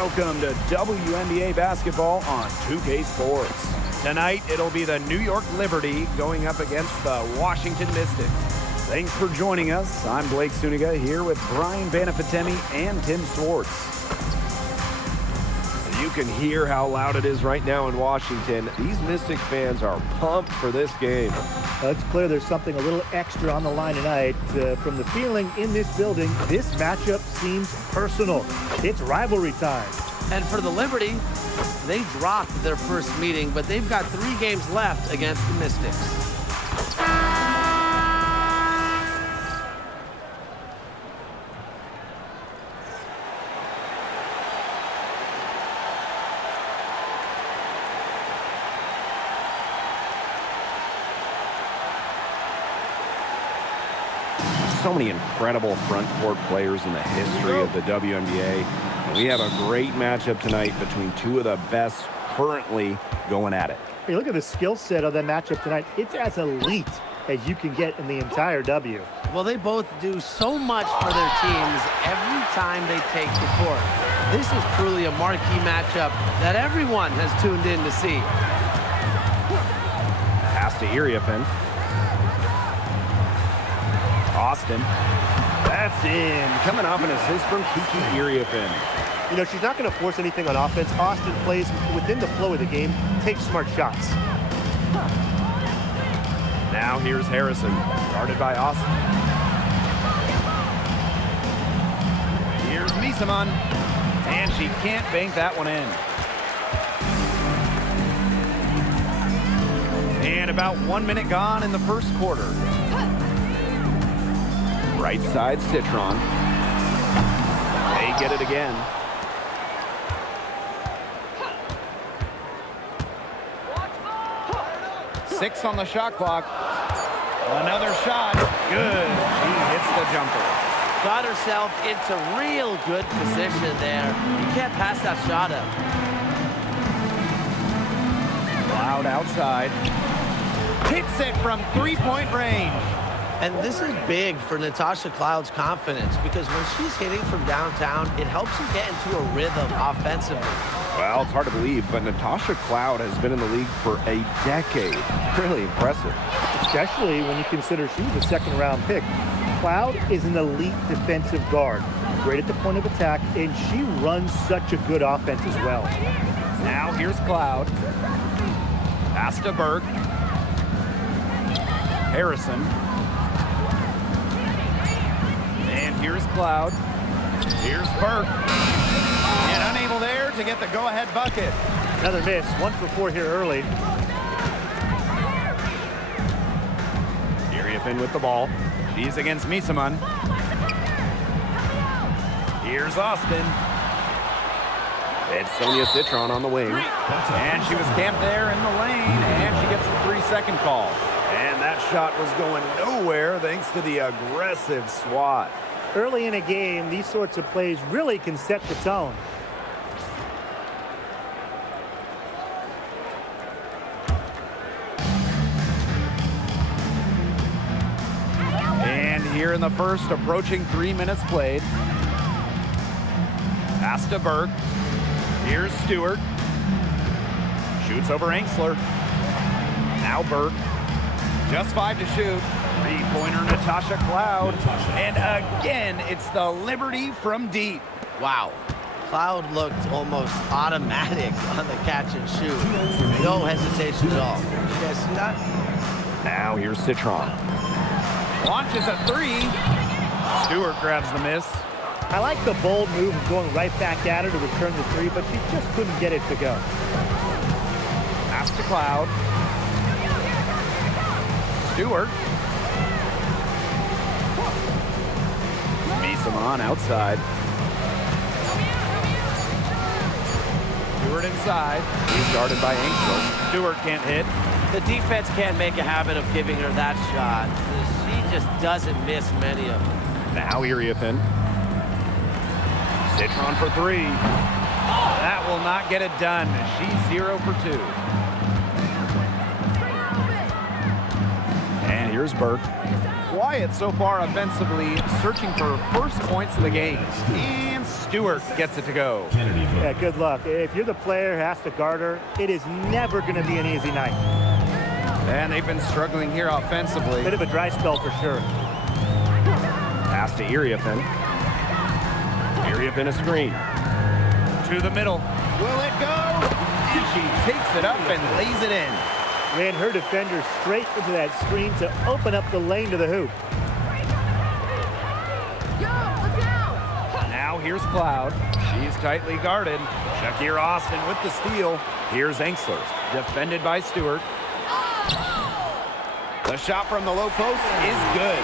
Welcome to WNBA basketball on 2K Sports. Tonight, it'll be the New York Liberty going up against the Washington Mystics. Thanks for joining us. I'm Blake Suniga here with Brian Banafitemi and Tim Swartz. You can hear how loud it is right now in Washington. These Mystic fans are pumped for this game. It's clear there's something a little extra on the line tonight. From the feeling in this building, this matchup seems personal. It's rivalry time. And for the Liberty, they dropped their first meeting, but they've got 3 games left against the Mystics. So many incredible front court players in the history of the WNBA. And we have a great matchup tonight between 2 of the best currently going at it. Hey, look at the skill set of the matchup tonight. It's as elite as you can get in the entire W. Well, they both do so much for their teams every time they take the court. This is truly a marquee matchup that everyone has tuned in to see. Pass to Iriafen. Austin. That's in. Coming off an assist from Kiki Iriafen. You know, she's not going to force anything on offense. Austin plays within the flow of the game, takes smart shots. Now here's Harrison, guarded by Austin. Here's Misaman, and she can't bank that one in. And about 1 minute gone in the first quarter. Right side, Citron. They get it again. Six on the shot clock. Another shot. Good. She hits the jumper. Got herself into real good position there. You can't pass that shot up. Cloud outside. Hits it from three-point range. And this is big for Natasha Cloud's confidence because when she's hitting from downtown, it helps her get into a rhythm offensively. Well, it's hard to believe, but Natasha Cloud has been in the league for a decade. Really impressive. Especially when you consider she was a second-round pick. Cloud is an elite defensive guard. Great at the point of attack, and she runs such a good offense as well. Now here's Cloud. Pass to Burke. Harrison. And here's Cloud. Here's Burke. And unable there to get the go-ahead bucket. Another miss. 1 for 4 here early. Iriafen with the ball. She's against Misaman. Here's Austin. It's Sonia Citron on the wing. And she was camped there in the lane, and she gets the 3-second call. And that shot was going nowhere thanks to the aggressive swat. Early in a game, these sorts of plays really can set the tone. And here in the first, approaching 3 minutes played. Pass to Burke. Here's Stewart. Shoots over Angsler. Now Burke. Just 5 to shoot. 3-pointer Natasha Cloud. And again, it's the Liberty from deep. Wow. Cloud looked almost automatic on the catch and shoot. No hesitation at all. You guys see that? Now here's Citron. Launches a 3. Stewart grabs the miss. I like the bold move of going right back at her to return the 3, but she just couldn't get it to go. Pass to Cloud. Stewart. Misaman outside. Stewart inside. He's guarded by Angsler. Stewart can't hit. The defense can't make a habit of giving her that shot. She just doesn't miss many of them. Now Iriafen. Citron for 3. That will not get it done. She's 0 for 2. And here's Burke. Wyatt so far offensively searching for first points of the game. And Stewart gets it to go. Yeah, good luck. If you're the player who has to guard her, it is never going to be an easy night. And they've been struggling here offensively. Bit of a dry spell for sure. Pass to Iriafen. Iriafen a screen. To the middle. Will it go? And she takes it up and lays it in. Ran her defender straight into that screen to open up the lane to the hoop. Now here's Cloud. She's tightly guarded. Shakira Austin with the steal. Here's Enxler. Defended by Stewart. The shot from the low post is good.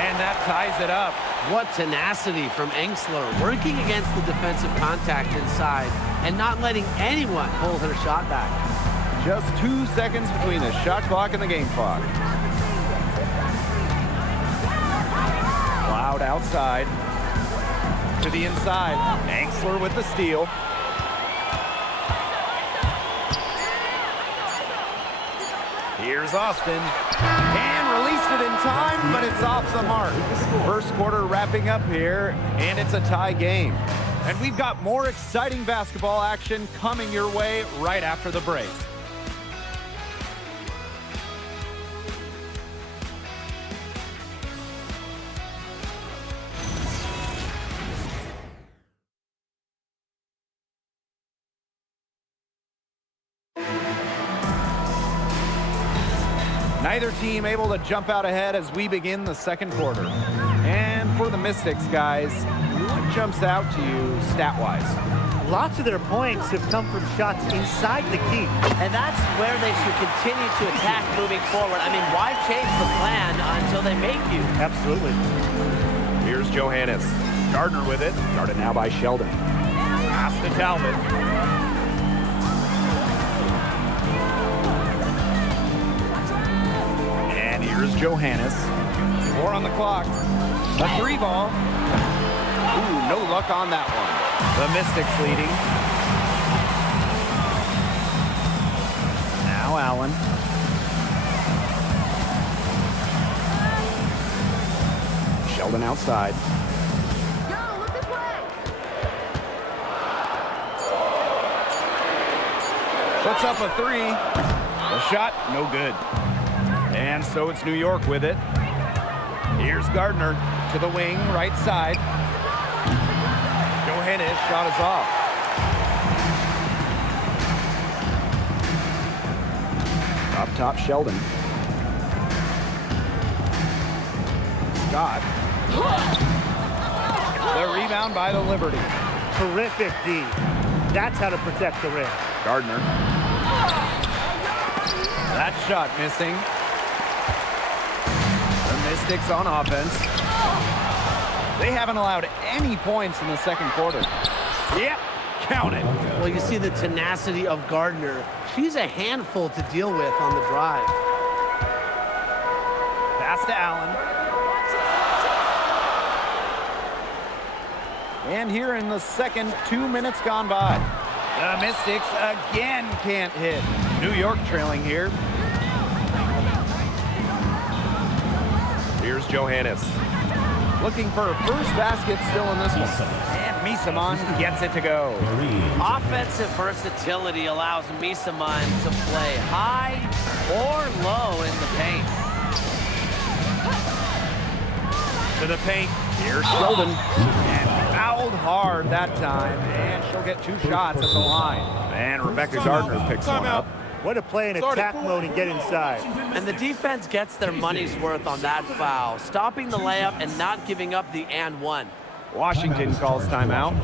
And that ties it up. What tenacity from Enxler, working against the defensive contact inside and not letting anyone hold her shot back. Just 2 seconds between the shot clock and the game clock. Cloud outside. To the inside. Enxler with the steal. Here's Austin. And released it in time, but it's off the mark. First quarter wrapping up here, and it's a tie game. And we've got more exciting basketball action coming your way right after the break. Neither team able to jump out ahead as we begin the second quarter. And for the Mystics, guys, what jumps out to you stat-wise? Lots of their points have come from shots inside the key. And that's where they should continue to attack moving forward. I mean, why change the plan until they make you? Absolutely. Here's Johannes. Gardner with it. Guarded now by Sheldon. Pass to Talbot. And here's Johannes. 4 on the clock. A 3 ball. Ooh, no luck on that one. The Mystics leading. Now Allen. Sheldon outside. Puts up a 3. The shot, no good. And so it's New York with it. Here's Gardner to the wing, right side. Johannes shot is off. Up top, Sheldon. Scott. The rebound by the Liberty. Terrific D. That's how to protect the rim. Gardner. That shot missing. The Mystics on offense. They haven't allowed any points in the second quarter. Yep, count it. Well, you see the tenacity of Gardner. She's a handful to deal with on the drive. Pass to Allen. And here in the second, 2 minutes gone by. The Mystics again can't hit. New York trailing here. Here's Johannes. Looking for a first basket still in this one. And Misamon gets it to go. Offensive versatility allows Misamon to play high or low in the paint. To the paint. Here's Sheldon. And fouled hard that time. And she'll get 2 shots at the line. And Rebecca Gardner picks one up. Way to play in attack mode and get inside. And the defense gets their money's worth on that foul, stopping the layup and not giving up the and one. Washington calls timeout.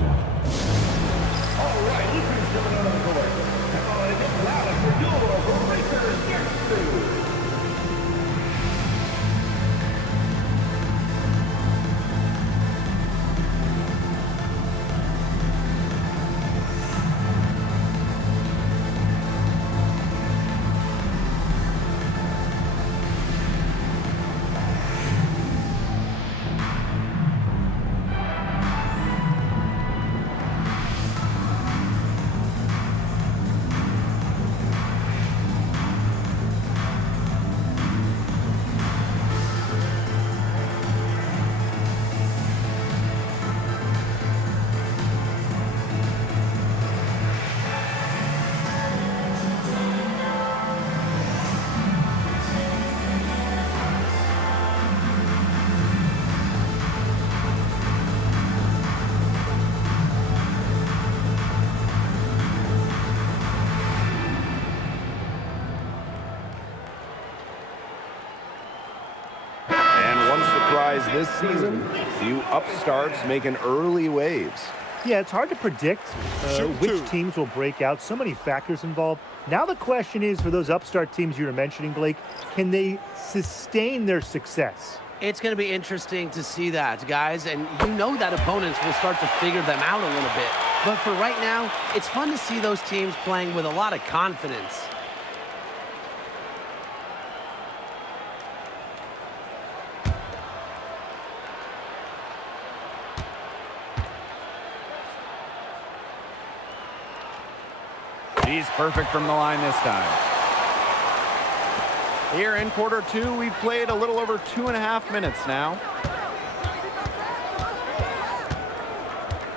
surprise this season, a few upstarts making early waves. Yeah, it's hard to predict which teams will break out. So many factors involved. Now the question is, for those upstart teams you were mentioning, Blake, can they sustain their success? It's going to be interesting to see that, guys. And you know that opponents will start to figure them out a little bit. But for right now, it's fun to see those teams playing with a lot of confidence. He's perfect from the line this time. Here in quarter two, we've played a little over 2.5 minutes now.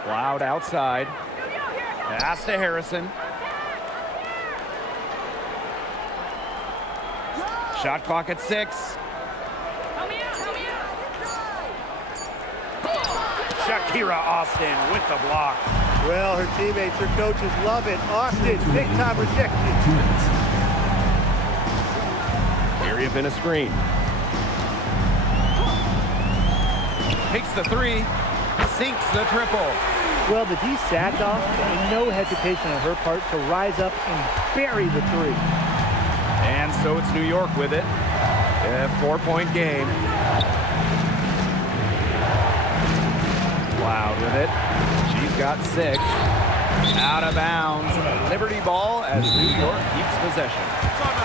Cloud outside. Pass to Harrison. Shot clock at 6. Shakira Austin with the block. Well, her teammates, her coaches love it. Austin, big time rejection. Area in a screen. Takes the 3. Sinks the triple. Well, the D sagged off, and no hesitation on her part to rise up and bury the 3. And so it's New York with it. A 4-point game. Cloud with it. She's got 6. Out of bounds. Liberty ball as New York keeps possession.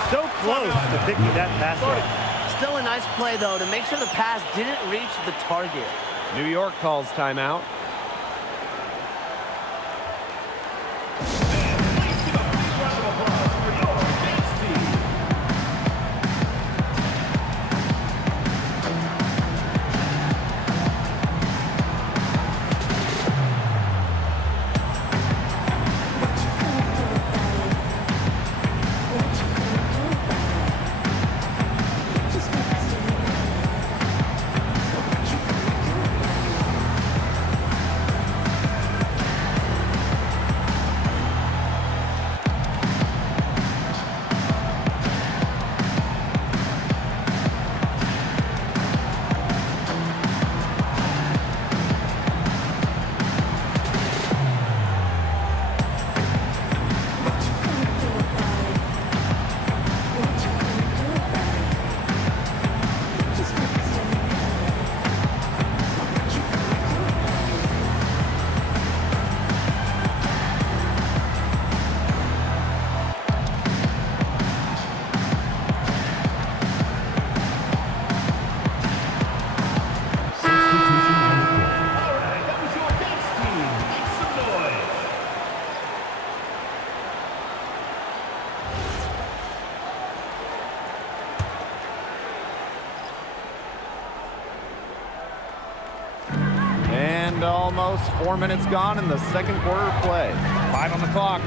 So close to picking that pass up. Still a nice play, though, to make sure the pass didn't reach the target. New York calls timeout. Almost 4 minutes gone in the second quarter of play. 5 on the clock.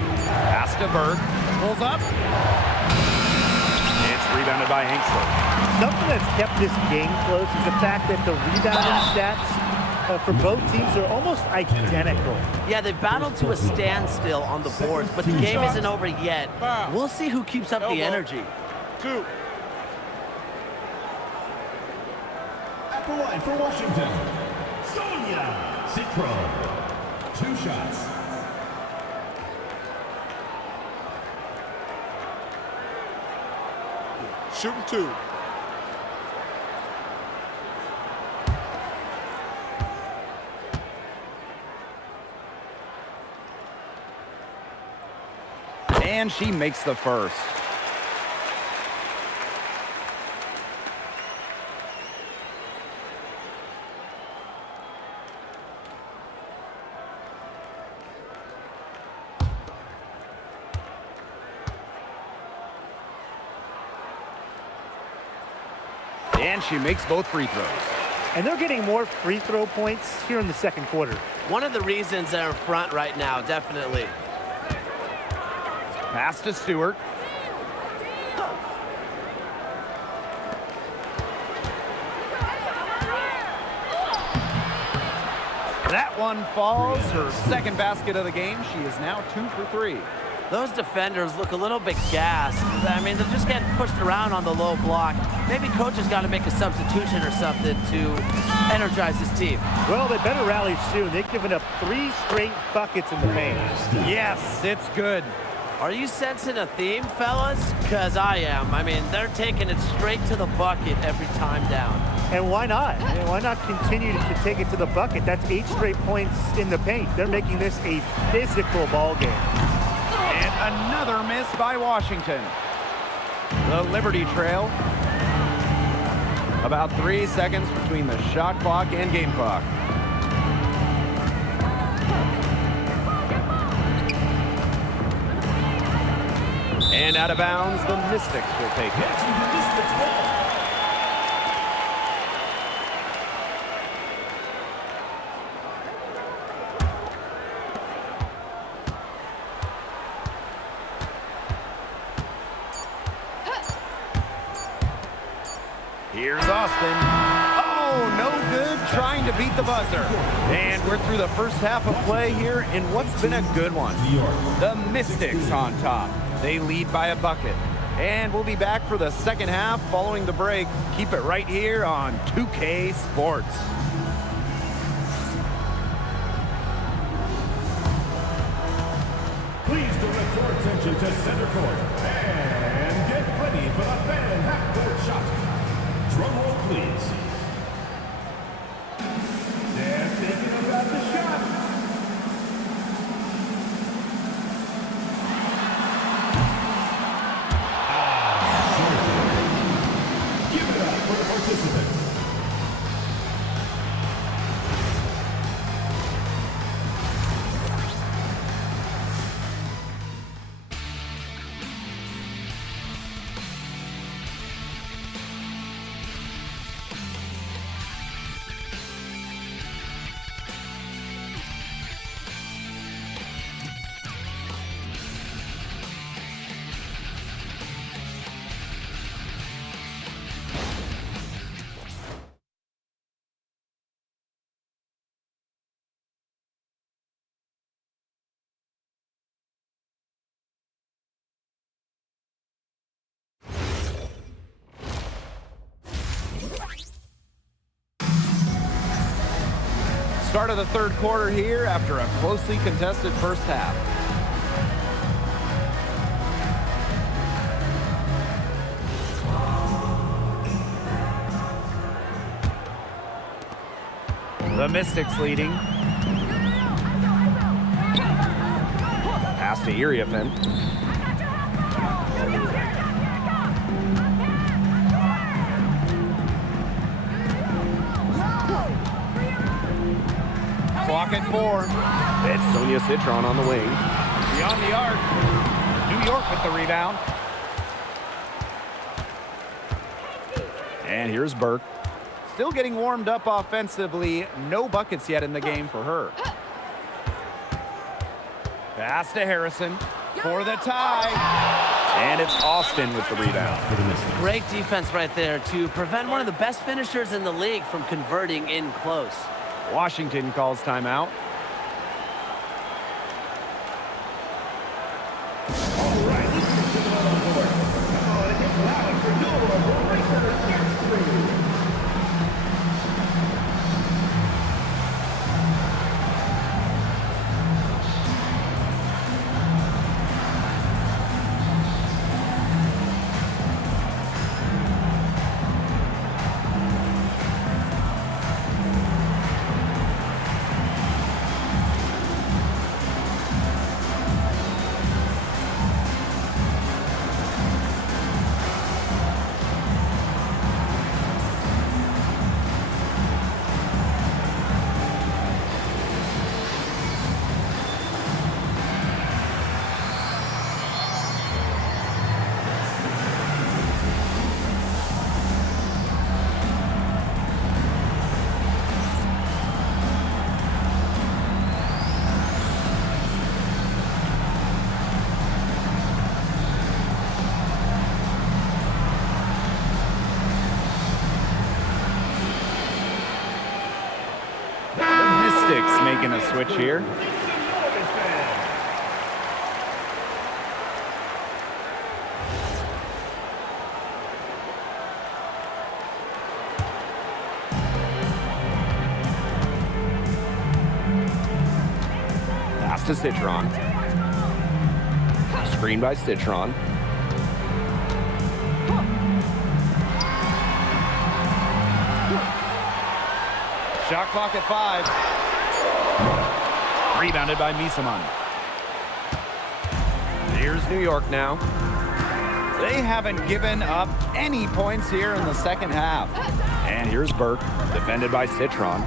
Pass to Berg. Pulls up. It's rebounded by Hengstler. Something that's kept this game close is the fact that the rebounding stats for both teams are almost identical. Yeah, they've battled to a standstill on the boards, but the game isn't over yet. We'll see who keeps up the energy. 2. At the line for Washington, Sonia Citro. 2 shots. Shooting 2. And she makes the first. And she makes both free throws. And they're getting more free throw points here in the second quarter. One of the reasons they're in front right now, definitely. Pass to Stewart. That one falls. Her second basket of the game. She is now 2 for 3. Those defenders look a little bit gassed. I mean, they're just getting pushed around on the low block. Maybe coach has got to make a substitution or something to energize his team. Well, they better rally soon. They've given up 3 straight buckets in the paint. Yes, it's good. Are you sensing a theme, fellas? Because I am. I mean, they're taking it straight to the bucket every time down. And why not? I mean, why not continue to take it to the bucket? That's 8 straight points in the paint. They're making this a physical ball game. And another miss by Washington. The Liberty Trail. About 3 seconds between the shot clock and game clock. And out of bounds, the Mystics will take it. Here's Austin. Oh, no good, trying to beat the buzzer. And we're through the first half of play here in what's been a good one. The Mystics on top. They lead by a bucket. And we'll be back for the second half following the break. Keep it right here on 2K Sports. Please direct your attention to center court. And get ready for the fan half-court shot. Drum roll, please. They're thinking about the shot. Give it up for the participant. Start of the third quarter here after a closely contested first half. The Mystics leading. Pass to Iriafen. Clock at 4. It's Sonia Citron on the wing. Beyond the arc. New York with the rebound. And here's Burke. Still getting warmed up offensively. No buckets yet in the game for her. Pass to Harrison for the tie. And it's Austin with the rebound. Great defense right there to prevent one of the best finishers in the league from converting in close. Washington calls timeout. All right, let's get to the on board. Come on and get loud for your Lakers next three. Making a switch here. to Citron. Screen by Citron. Shot clock at 5. Rebounded by Misaman. Here's New York now. They haven't given up any points here in the second half. And here's Burke, defended by Citron.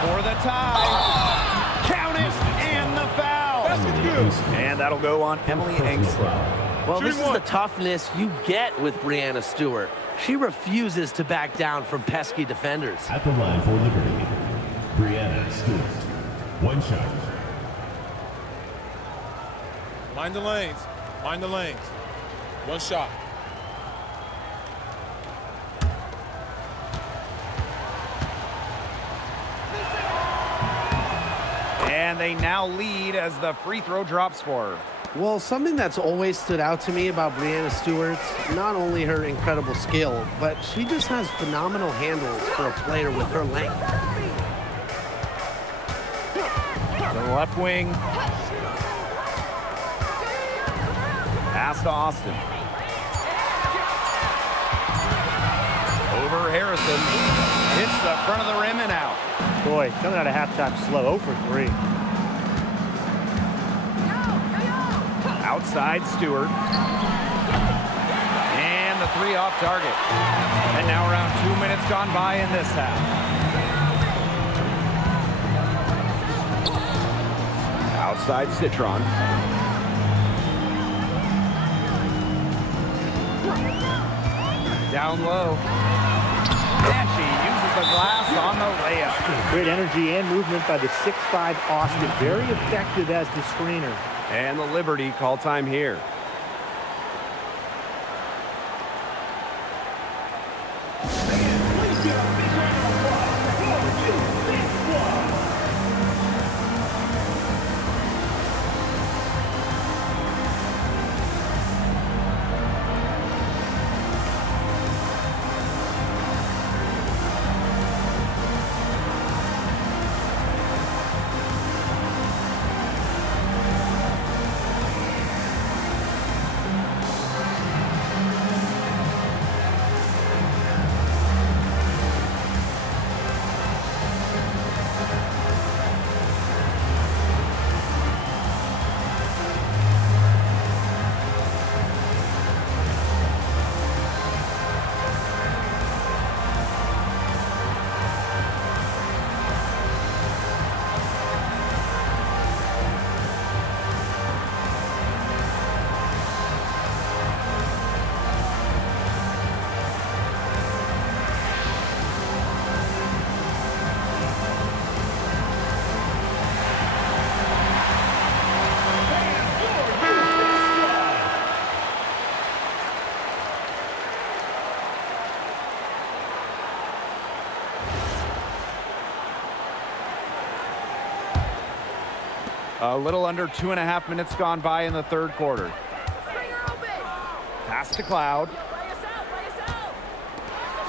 For the tie. Count it, and the foul. And that'll go on Emily Engstler. Well, this is the toughness you get with Breanna Stewart. She refuses to back down from pesky defenders. At the line for Liberty, Breanna Stewart. One shot. Mind the lanes. Mind the lanes. One shot. And they now lead as the free throw drops for her. Well, something that's always stood out to me about Breanna Stewart, not only her incredible skill, but she just has phenomenal handles for a player with her length. To the left wing. Pass to Austin. Over Harrison. Hits the front of the rim and out. Boy, coming out of halftime slow, 0 for 3. Outside Stewart. And the 3 off target. And now around 2 minutes gone by in this half. Outside Citron. Down low. And she uses the glass on the layup. Great energy and movement by the 6'5" Austin. Very effective as the screener. And the Liberty call time here. A little under 2.5 minutes gone by in the third quarter. Pass to Cloud.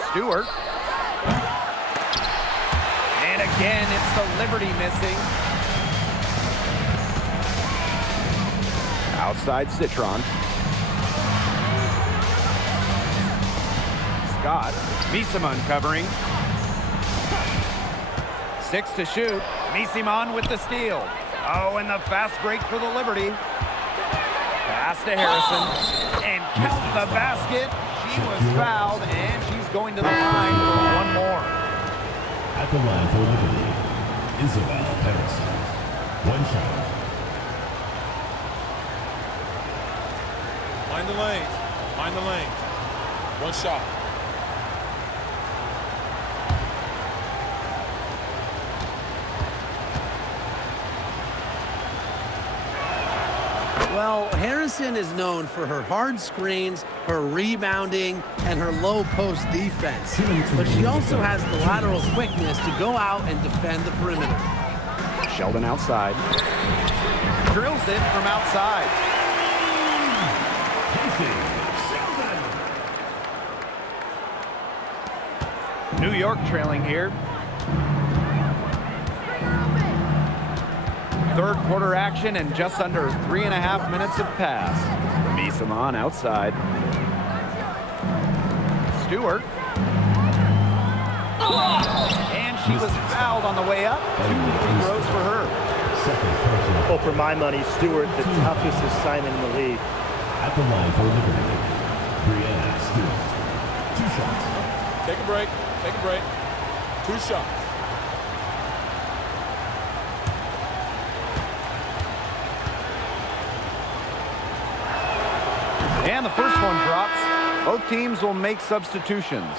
Stewart. And again, it's the Liberty missing. Outside Citron. Scott. Misaman covering. 6 to shoot. Misaman with the steal. Oh, and the fast break for the Liberty. Pass to Harrison. And count the basket. She was fouled, and she's going to the line for one more. At the line for Liberty, Isabel Harrison. One shot. Mind the lanes. Mind the lanes. One shot. Well, Harrison is known for her hard screens, her rebounding, and her low post defense. But she also has the lateral quickness to go out and defend the perimeter. Sheldon outside. Drills it from outside. New York trailing here. Third quarter action and just under 3.5 minutes have passed. Misaman outside. Stewart. And she was fouled on the way up. 2 free throws for her. Well, for my money, Stewart, the toughest assignment in the league. At the line for Liberty, Breanna Stewart. 2 shots. Take a break. Take a break. 2 shots. And the first one drops. Both teams will make substitutions.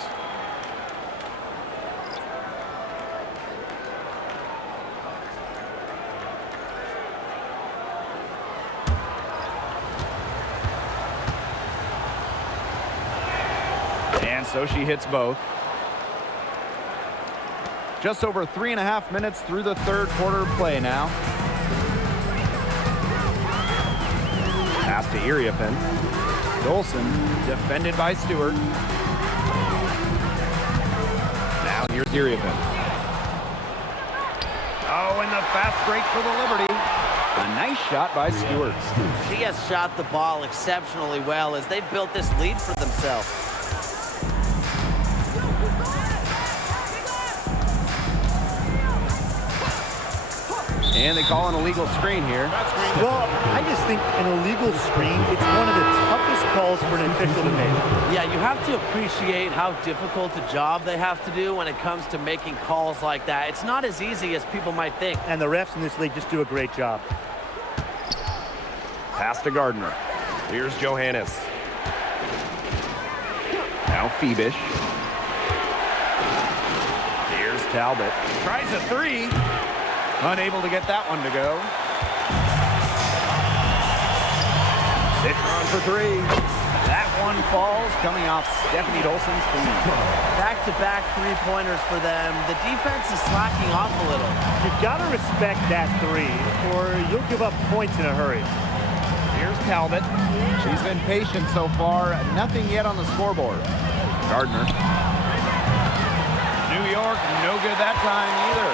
And so she hits both. Just over 3.5 minutes through the third quarter play now. Pass to Iriafen. Dolson defended by Stewart. Now here's Iriafen. Oh, and the fast break for the Liberty. A nice shot by Stewart. She has shot the ball exceptionally well as they've built this lead for themselves. And they call an illegal screen here. Well, I just think an illegal screen, it's one of the toughest calls for an official to make. Yeah, you have to appreciate how difficult a job they have to do when it comes to making calls like that. It's not as easy as people might think. And the refs in this league just do a great job. Pass to Gardner. Here's Johannes. Now Phoebish. Here's Talbot. Tries a 3. Unable to get that one to go. Citron for 3. That one falls, coming off Stephanie Dolson's team. Back-to-back three-pointers for them. The defense is slacking off a little. You've got to respect that 3, or you'll give up points in a hurry. Here's Talbot. She's been patient so far. Nothing yet on the scoreboard. Gardner. New York, no good that time either.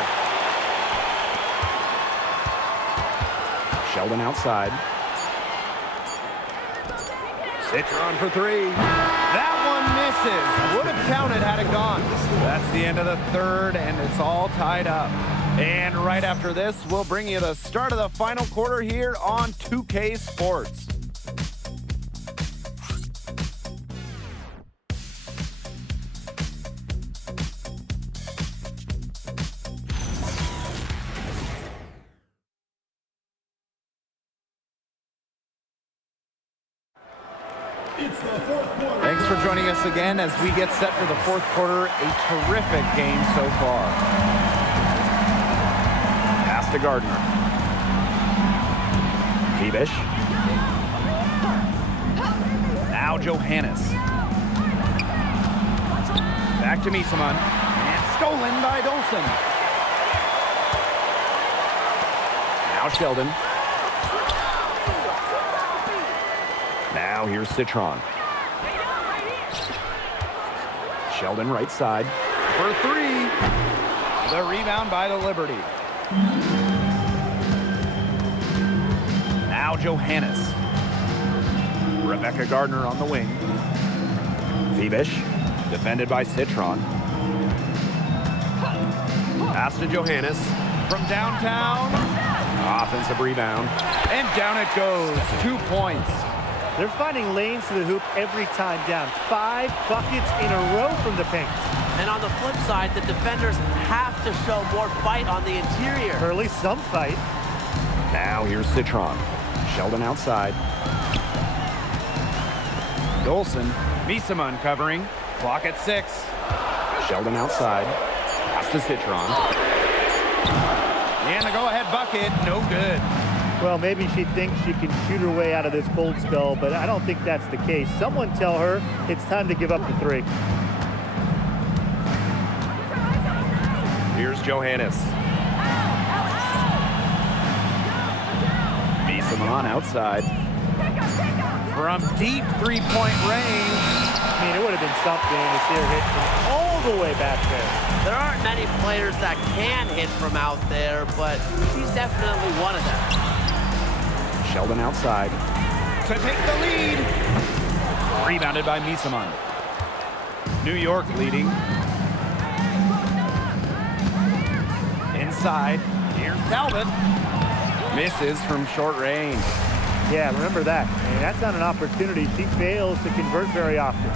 Sheldon outside. Citron for 3. That one misses. Would have counted had it gone. That's the end of the third, and it's all tied up. And right after this, we'll bring you the start of the final quarter here on 2K Sports. It's the fourth quarter. Thanks for joining us again as we get set for the fourth quarter. A terrific game so far. Pass to Gardner. Phoebish. Now Johannes. Back to Misaman. And stolen by Dolson. Now Sheldon. Now here's Citron. Sheldon right side. For 3. The rebound by the Liberty. Now Johannes. Rebecca Gardner on the wing. Phoebish. Defended by Citron. Pass to Johannes. From downtown. Offensive rebound. And down it goes. 2 points. They're finding lanes to the hoop every time down. 5 buckets in a row from the paint. And on the flip side, the defenders have to show more fight on the interior. Or at least some fight. Now here's Citron. Sheldon outside. Dolson. Misaman covering. Clock at 6. Sheldon outside. Pass to Citron. And the go-ahead bucket, no good. Well, maybe she thinks she can shoot her way out of this cold spell, but I don't think that's the case. Someone tell her it's time to give up the 3. Here's Johannes. Misaman outside. From deep 3-point range. I mean, it would have been something to see her hit from all the way back there. There aren't many players that can hit from out there, but she's definitely one of them. Sheldon outside to take the lead. Rebounded by Misaman. New York leading. Inside. Here's Talbot. Misses from short range. Yeah, remember that. And that's not an opportunity she fails to convert very often.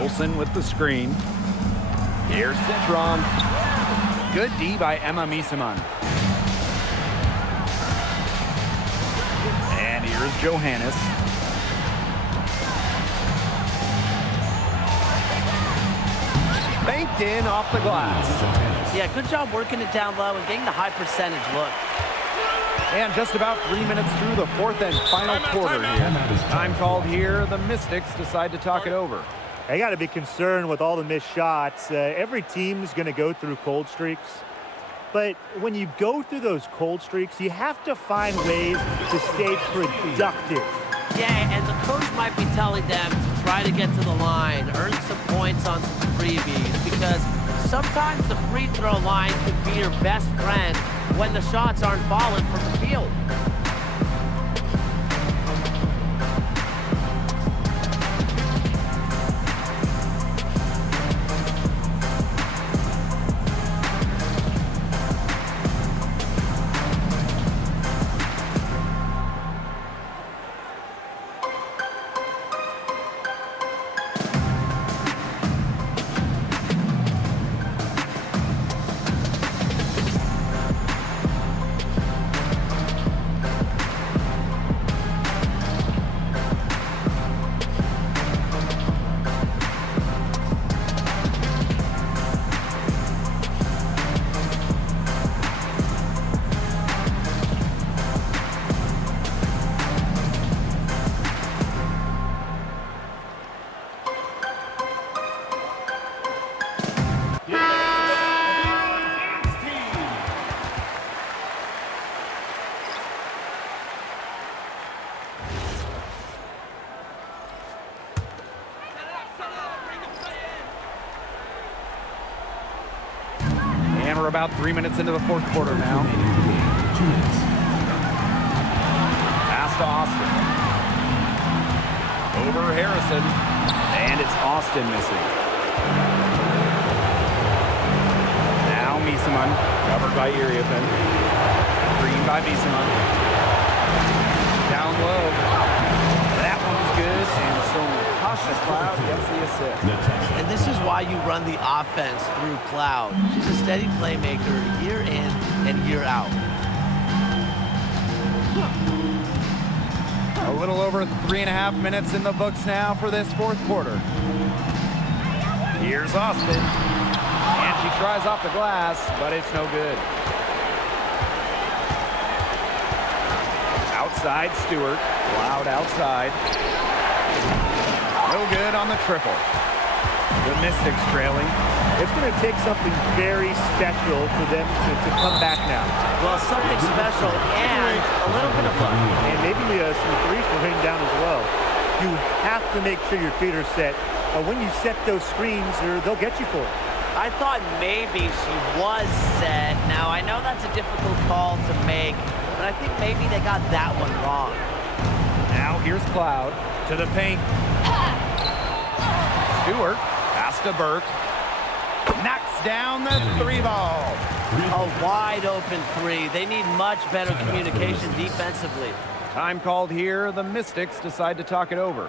Olsen with the screen. Here's Citron. Good D by Emma Misaman. And here's Johannes. Banked in off the glass. Yeah, good job working it down low and getting the high percentage look. And just about 3 minutes through the fourth and final quarter here. Time called here. The Mystics decide to talk it over. They got to be concerned with all the missed shots. Every team is going to go through cold streaks. But when you go through those cold streaks, you have to find ways to stay productive. Yeah, and the coach might be telling them to try to get to the line, earn some points on some freebies, because sometimes the free throw line can be your best friend when the shots aren't falling from the field. And we're about 3 minutes into the fourth quarter now. Pass to Austin. Over Harrison. And it's Austin missing. Now Misaman, covered by Iriafen. Green by Misaman. Down low. That one's good. And so Tasha Cloud gets the assist. And this is why you run the offense through Cloud. She's a steady playmaker year in and year out. A little over 3.5 minutes in the books now for this fourth quarter. Here's Austin. And she tries off the glass, but it's no good. Outside Stewart. Cloud outside. No good on the triple. The Mystics trailing. It's going to take something very special for them to come back now. Well, something special and a little bit of luck. And maybe some threes will rain down as well. You have to make sure your feet are set. When you set those screens, they'll get you for it. I thought maybe she was set. Now, I know that's a difficult call to make, but I think maybe they got that one wrong. Now here's Cloud to the paint. Stewart, pass to Burke. Knocks down the three ball. A wide open three. They need much better communication defensively. Time called here. The Mystics decide to talk it over.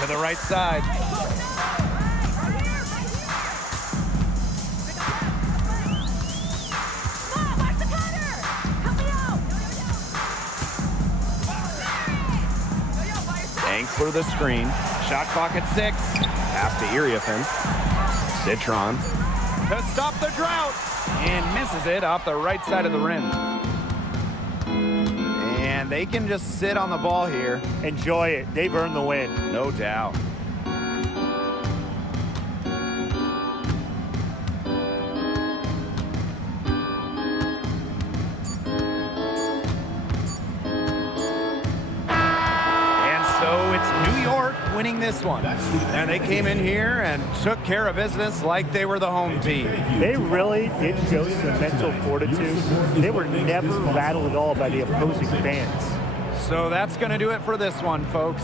to the right side. Thanks for the screen. Shot clock at 6. Pass to Iriafen. Citron. To stop the drought. And misses it off the right side of the rim. And they can just sit on the ball here. Enjoy it. They've earned the win. No doubt. So it's New York winning this one. And they came in here and took care of business like they were the home team. They really did show some mental fortitude. They were never rattled at all by the opposing fans. So that's going to do it for this one, folks.